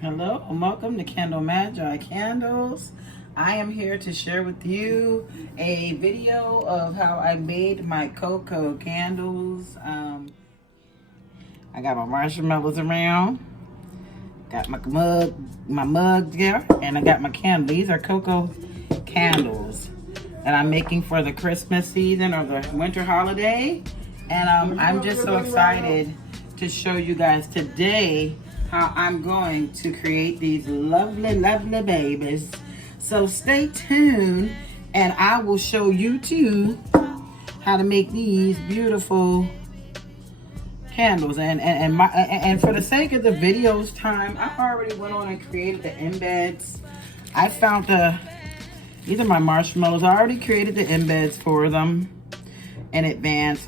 Hello and welcome to Candle Magi Candles. I am here to share with you a video of how I made my cocoa candles. I got my marshmallows around, got my mug there, and I got my candle. These are cocoa candles that I'm making for the Christmas season or the winter holiday. And I'm just so excited to show you guys today how I'm going to create these lovely babies. So stay tuned and I will show you too how to make these beautiful candles. And for the sake of the video's time, I already went on and created the embeds. I found these are my marshmallows. I already created the embeds for them in advance.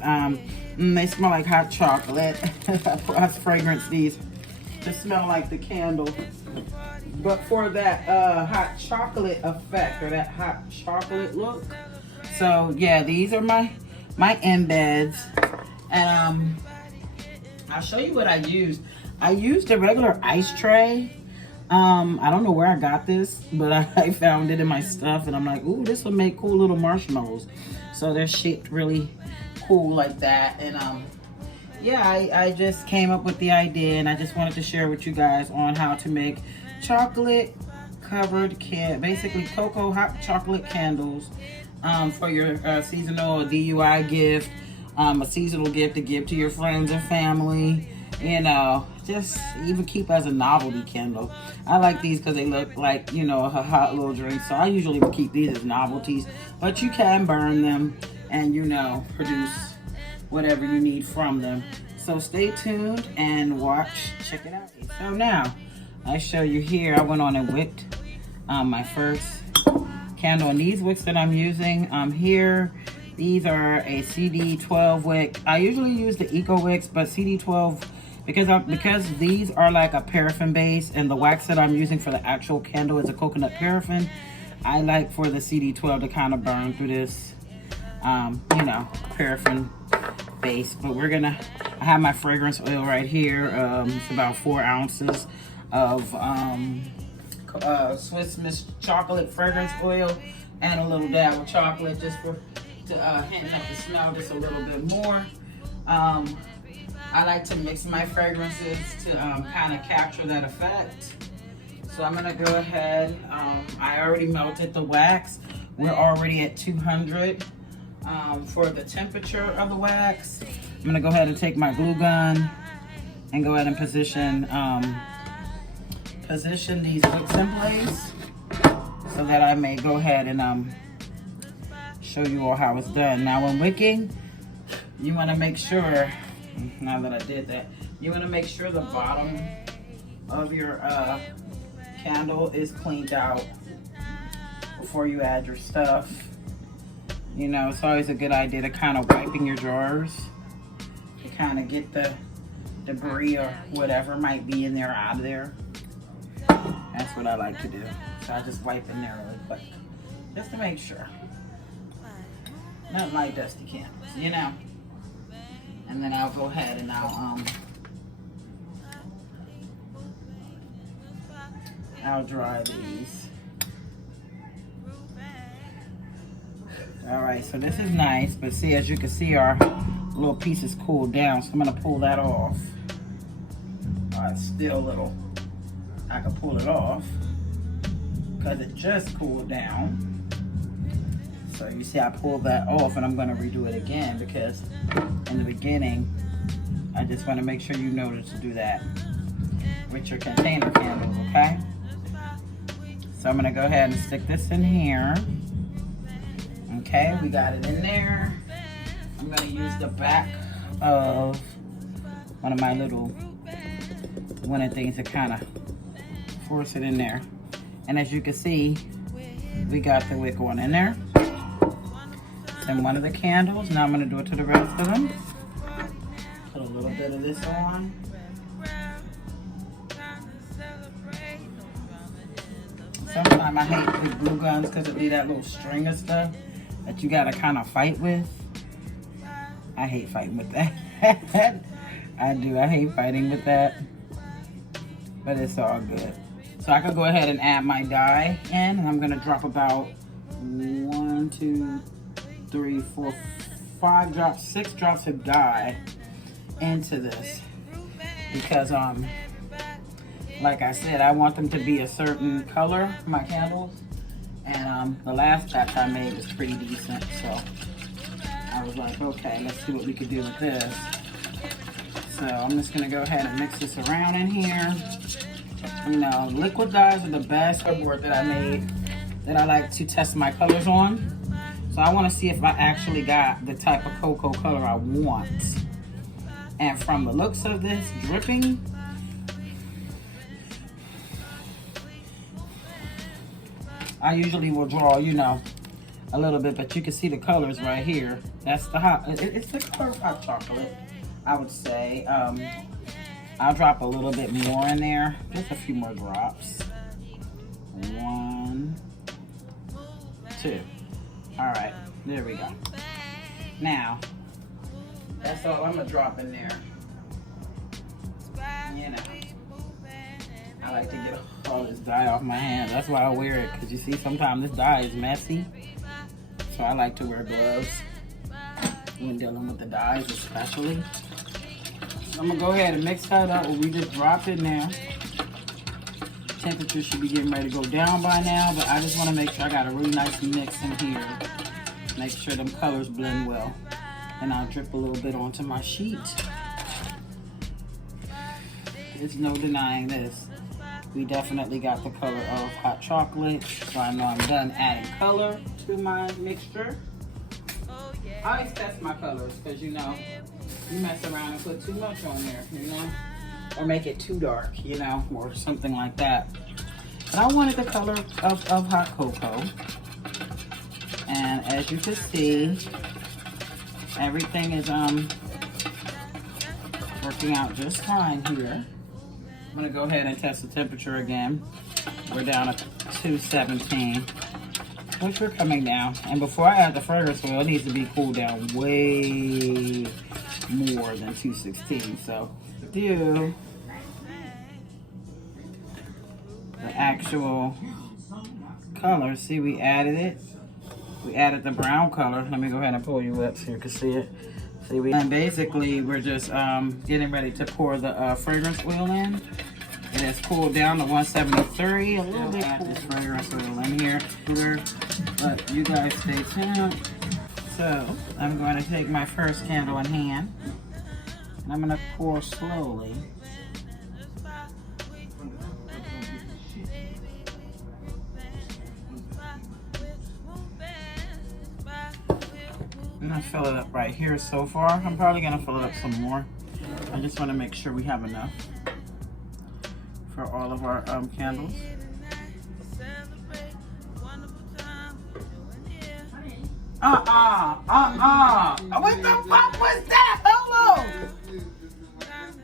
They smell like hot chocolate. I fragrance these to smell like the candle, but for that hot chocolate effect or that hot chocolate look. So yeah, these are my embeds, and I'll show you what I used. I used a regular ice tray. I don't know where I got this, but I found it in my stuff, and I'm like, ooh, this will make cool little marshmallows. So they're shaped really cool like that, and yeah, I just came up with the idea, and I just wanted to share with you guys on how to make chocolate covered basically cocoa hot chocolate candles for your seasonal DUI gift, a seasonal gift to give to your friends and family, you know, just even keep as a novelty candle. I like these because they look like, you know, a hot little drink, so I usually would keep these as novelties, but you can burn them and, you know, produce whatever you need from them. So stay tuned and watch, check it out. So now I show you here, I went on and wicked my first candle, and these wicks that I'm using here, these are a CD12 wick. I usually use the Eco wicks, but CD12 because these are like a paraffin base, and the wax that I'm using for the actual candle is a coconut paraffin. I like for the CD12 to kind of burn through this you know, paraffin base. But I have my fragrance oil right here. It's about 4 ounces of Swiss Miss chocolate fragrance oil and a little dab of chocolate just to hint up the smell just a little bit more. I like to mix my fragrances to kind of capture that effect. So I'm gonna go ahead, I already melted the wax. We're already at 200 for the temperature of the wax. I'm gonna go ahead and take my glue gun and go ahead and position these wicks in place so that I may go ahead and show you all how it's done. Now when wicking, you wanna make sure, now that I did that, you wanna make sure the bottom of your candle is cleaned out before you add your stuff. You know, it's always a good idea to kind of wiping your drawers to kind of get the debris or whatever might be in there out of there. That's what I like to do. So I just wipe in there really quick, just to make sure. Not like dusty candles, you know. And then I'll go ahead and I'll dry these. All right, so this is nice, but see, as you can see, our little piece is cooled down, so I'm gonna pull that off. It's still a little, I can pull it off because it just cooled down. So you see, I pulled that off, and I'm gonna redo it again because in the beginning, I just wanna make sure you know to do that with your container candles, okay? So I'm gonna go ahead and stick this in here. Okay, we got it in there. I'm gonna use the back of one of my little things to kind of force it in there. And as you can see, we got the wick on in there. Then one of the candles. Now I'm gonna do it to the rest of them. Put a little bit of this on. Sometimes I hate these glue guns because it be that little string of stuff that you gotta kind of fight with. I hate fighting with that. I do. I hate fighting with that. but it's all good. So I could go ahead and add my dye in, and I'm gonna drop about 1, 2, 3, 4, 5 drops, 6 drops of dye into this because like I said, I want them to be a certain color, my candles, and the last batch I made was pretty decent, so I was like, okay, let's see what we could do with this. So I'm just gonna go ahead and mix this around in here. You know, liquid dyes are the best board that I made that I like to test my colors on. So I want to see if I actually got the type of cocoa color I want. And from the looks of this dripping, I usually will draw, you know, a little bit, but you can see the colors right here. That's the hot, it's the color of hot chocolate, I would say. I'll drop a little bit more in there, just a few more drops. 1, 2. All right, there we go. Now, that's all I'm gonna drop in there. You know, I like to get all this dye off my hand. That's why I wear it, because you see, sometimes this dye is messy. So I like to wear gloves when dealing with the dyes, especially. So I'm gonna go ahead and mix that up. We just dropped it now. Temperature should be getting ready to go down by now, but I just want to make sure I got a really nice mix in here. Make sure them colors blend well. And I'll drip a little bit onto my sheet. There's no denying this. We definitely got the color of hot chocolate. So I know I'm done adding color to my mixture. I always test my colors because, you know, you mess around and put too much on there, you know? Or make it too dark, you know, or something like that. But I wanted the color of hot cocoa. And as you can see, everything is working out just fine here. I'm gonna go ahead and test the temperature again. We're down at 217, which we're coming down. And before I add the fragrance oil, it needs to be cooled down way more than 216. So do the actual color. See, we added it. We added the brown color. Let me go ahead and pull you up so you can see it. See, and basically we're just getting ready to pour the fragrance oil in. It has cooled down to 173. A little bit. Add this fragrance oil in here, but you guys stay tuned. So I'm going to take my first candle in hand, and I'm going to pour slowly. I'm gonna fill it up right here so far. I'm probably gonna fill it up some more. I just want to make sure we have enough for all of our candles. What the fuck was that? Hold on.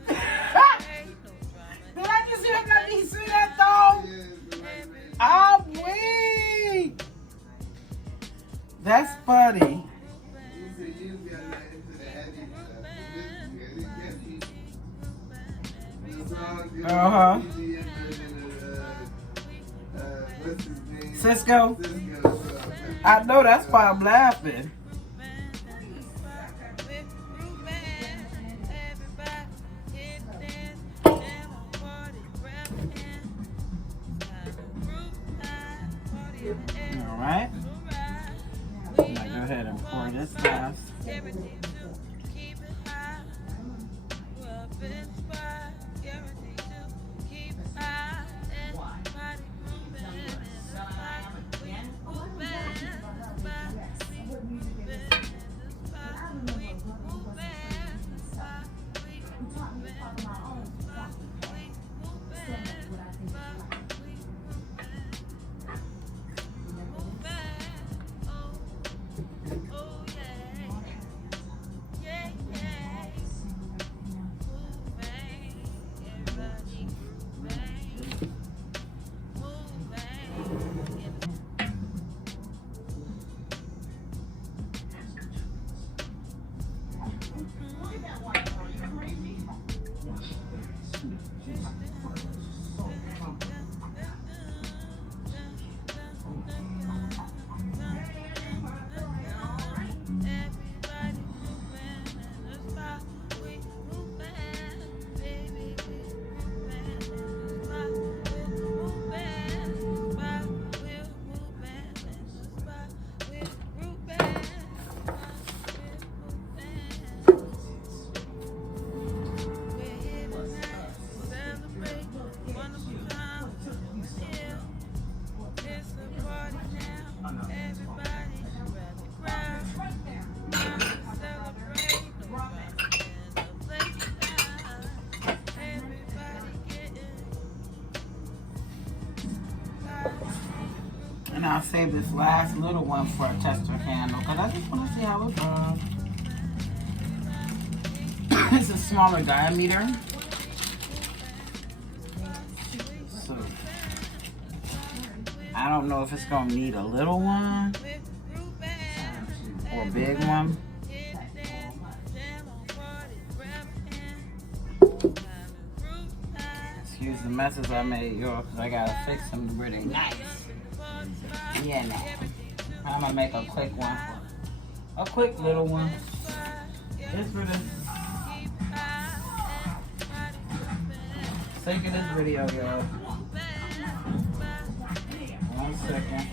Did I just hear that? You see that though? I'm weak. That's funny. Uh-huh. Cisco? I know, that's why I'm laughing. Alright. I'm gonna go ahead and pour this last. save this last little one for a tester candle because I just want to see how it burns. It's a smaller diameter. So I don't know if it's going to need a little one or a big one. Excuse the messes I made, y'all, because I got to fix them really nice. Yeah, now. I'm going to make a quick one. A quick little one. Just for the sake of this video, y'all. 1 second.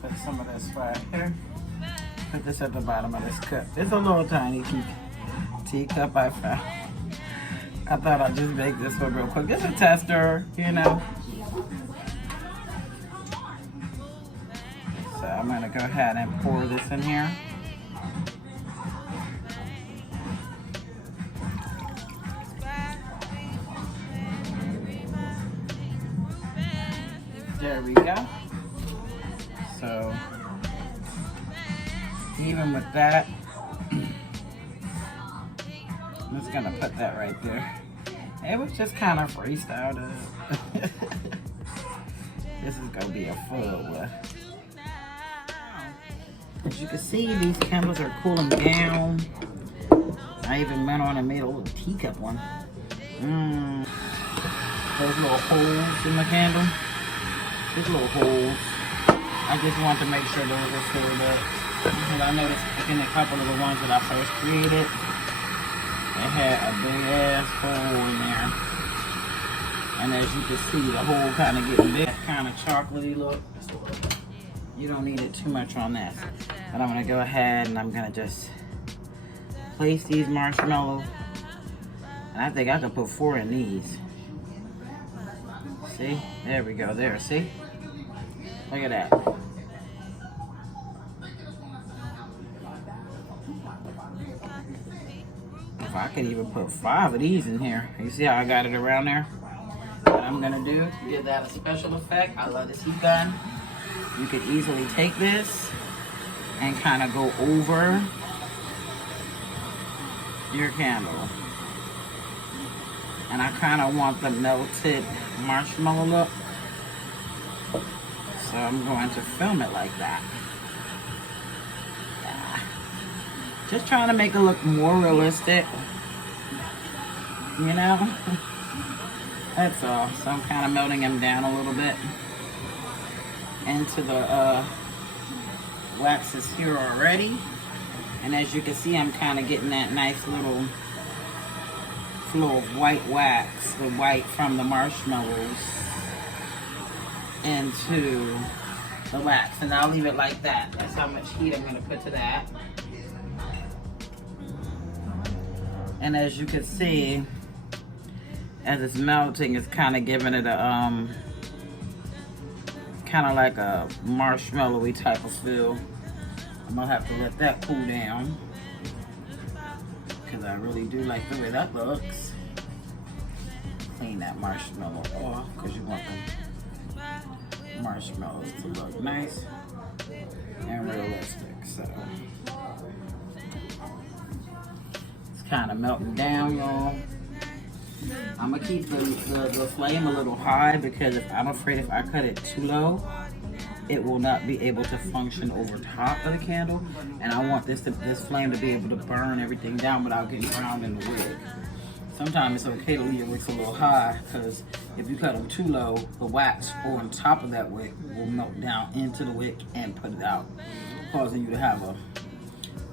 Put some of this right here. Put this at the bottom of this cup. It's a little tiny teacup I found. I thought I'd just make this one real quick. It's a tester, you know. So I'm gonna go ahead and pour this in here. There we go. So even with that, I'm just gonna put that right there. It was just kind of freestyle. This is gonna be a full one. As you can see, these candles are cooling down. I even went on and made a little teacup one. Those little holes in the candle. These little holes. I just want to make sure those are filled up. Because I noticed in a couple of the ones that I first created, it had a big ass hole in there. And as you can see, the hole kind of getting big. Kind of chocolatey look. You don't need it too much on that. But I'm going to go ahead and I'm going to just place these marshmallows. And I think I could put 4 in these. See? There we go. There, see? Look at that. If I could even put 5 of these in here. You see how I got it around there? What I'm gonna do to give that a special effect, I love this heat gun. You could easily take this and kind of go over your candle. And I kind of want the melted marshmallow look. So I'm going to film it like that. Yeah. Just trying to make it look more realistic. You know? That's all. So I'm kind of melting them down a little bit into the waxes here already. And as you can see, I'm kind of getting that nice little flow of white wax, the white from the marshmallows, into the wax. And I'll leave it like that. That's how much heat I'm going to put to that. And as you can see, as it's melting, it's kind of giving it a kind of like a marshmallowy type of feel. I'm gonna have to let that cool down because I really do like the way that looks. Clean that marshmallow off because you want the marshmallows to look nice and realistic. So it's kind of melting down, y'all. I'm gonna keep the flame a little high because I'm afraid if I cut it too low, it will not be able to function over top of the candle. And I want this flame to be able to burn everything down without getting browned in the wick. Sometimes it's okay to leave your wicks a little high because if you cut them too low, the wax on top of that wick will melt down into the wick and put it out, causing you to have a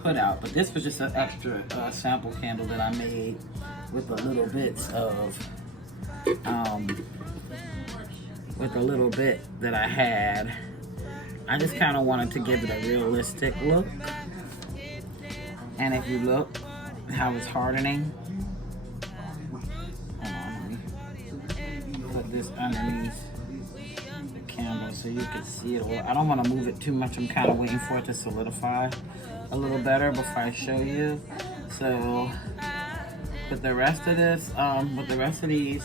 put out. But this was just an extra sample candle that I made with the little bits of with the little bit that I had. I just kind of wanted to give it a realistic look. And if you look how it's hardening, hold on, let me put this underneath the candle so you can see it. I don't want to move it too much. I'm kind of waiting for it to solidify a little better before I show you. So with the rest of this, with the rest of these,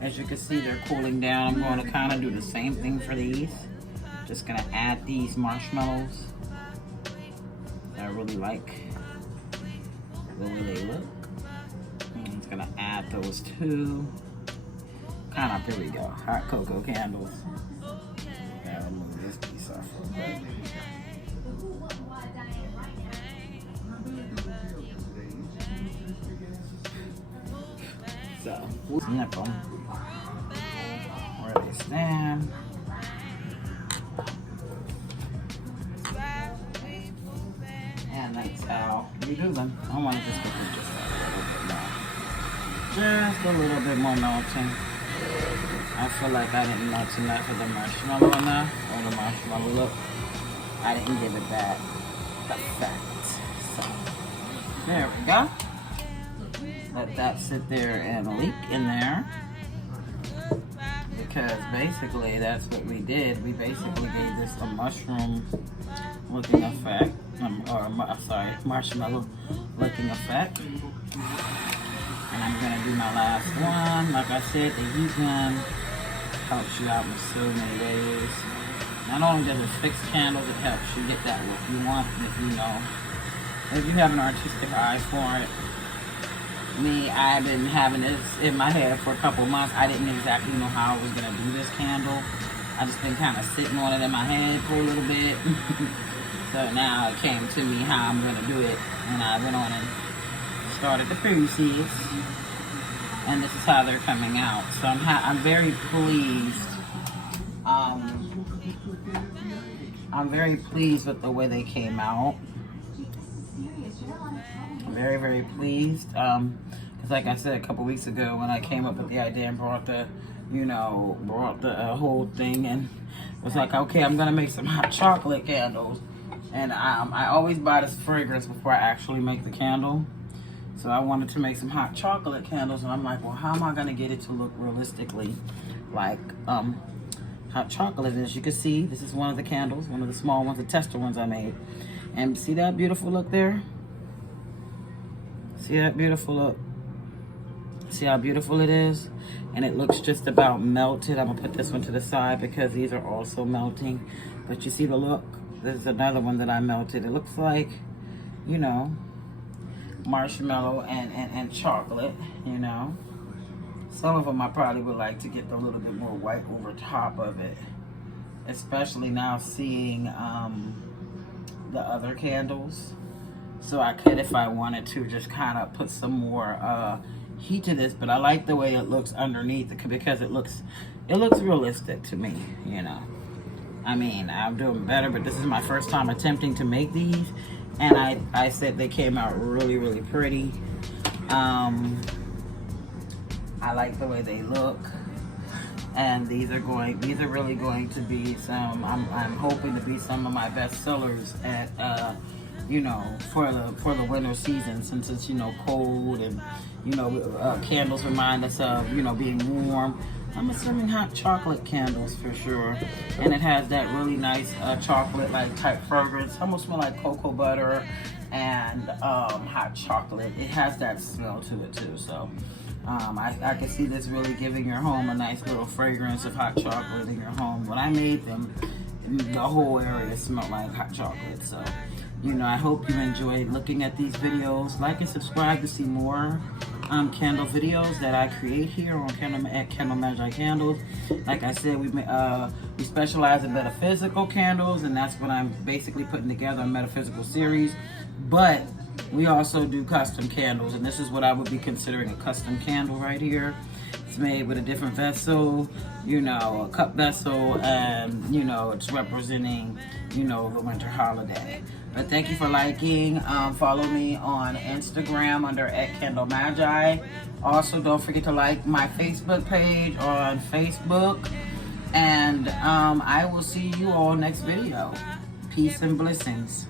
as you can see, they're cooling down. I'm going to kind of do the same thing for these. Just gonna add these marshmallows. I really like the way they look. And I'm just gonna add those two. Here we go. Hot cocoa candles. I'll move this piece off real quick. So, snip them where they stand. And that's how you do them. I want to just get this just a little bit more melting. I feel like I didn't melt enough of the marshmallow enough, or the marshmallow look. I didn't give it that effect. So, there we go. Let that sit there and leak in there. Because basically that's what we did. We basically gave this a mushroom looking effect. Marshmallow looking effect. And I'm gonna do my last one. Like I said, the heat gun helps you out in so many ways. Not only does it fix candles, it helps you get that look you want. If you have an artistic eye for it. Me, I've been having this in my head for a couple months. I didn't exactly know how I was gonna do this candle. I just been kind of sitting on it in my head for a little bit. So now it came to me how I'm gonna do it, and I went on and started the preview seeds, and this is how they're coming out. So I'm very pleased. I'm very pleased with the way they came out. Very, very pleased. Because like I said a couple weeks ago, when I came up with the idea and brought the whole thing, and was like, okay, I'm gonna make some hot chocolate candles. And I always buy this fragrance before I actually make the candle. So I wanted to make some hot chocolate candles, and I'm like, well, how am I gonna get it to look realistically like hot chocolate? And as you can see, this is one of the candles, one of the small ones, the tester ones I made. And see that beautiful look there? See that beautiful look? See how beautiful it is? And it looks just about melted. I'm gonna put this one to the side because these are also melting. But you see the look? This is another one that I melted. It looks like, you know, marshmallow and chocolate, you know. Some of them I probably would like to get a little bit more white over top of it. Especially now seeing the other candles. So I could, if I wanted to, just kind of put some more heat to this. But I like the way it looks underneath because it looks realistic to me, you know. I mean, I'm doing better, but this is my first time attempting to make these. And I said they came out really, really pretty. I like the way they look. And these are really going to be some, I'm hoping to be some of my best sellers at, you know, for the winter season, since it's, you know, cold, and, you know, candles remind us of, you know, being warm. I'm assuming hot chocolate candles for sure. And it has that really nice chocolate-like type fragrance. Almost smell like cocoa butter and hot chocolate. It has that smell to it too. So I can see this really giving your home a nice little fragrance of hot chocolate in your home. When I made them, the whole area smelled like hot chocolate. So, you know, I hope you enjoyed looking at these videos. Like and subscribe to see more candle videos that I create here on Candle Magi Candles. Like I said, we specialize in metaphysical candles, and that's what I'm basically putting together, a metaphysical series. But we also do custom candles, and this is what I would be considering a custom candle right here. It's made with a different vessel, you know, a cup vessel, and, you know, it's representing, you know, the winter holiday. But thank you for liking. Follow me on Instagram under @CandleMagi. Also, don't forget to like my Facebook page on Facebook. And I will see you all next video. Peace and blessings.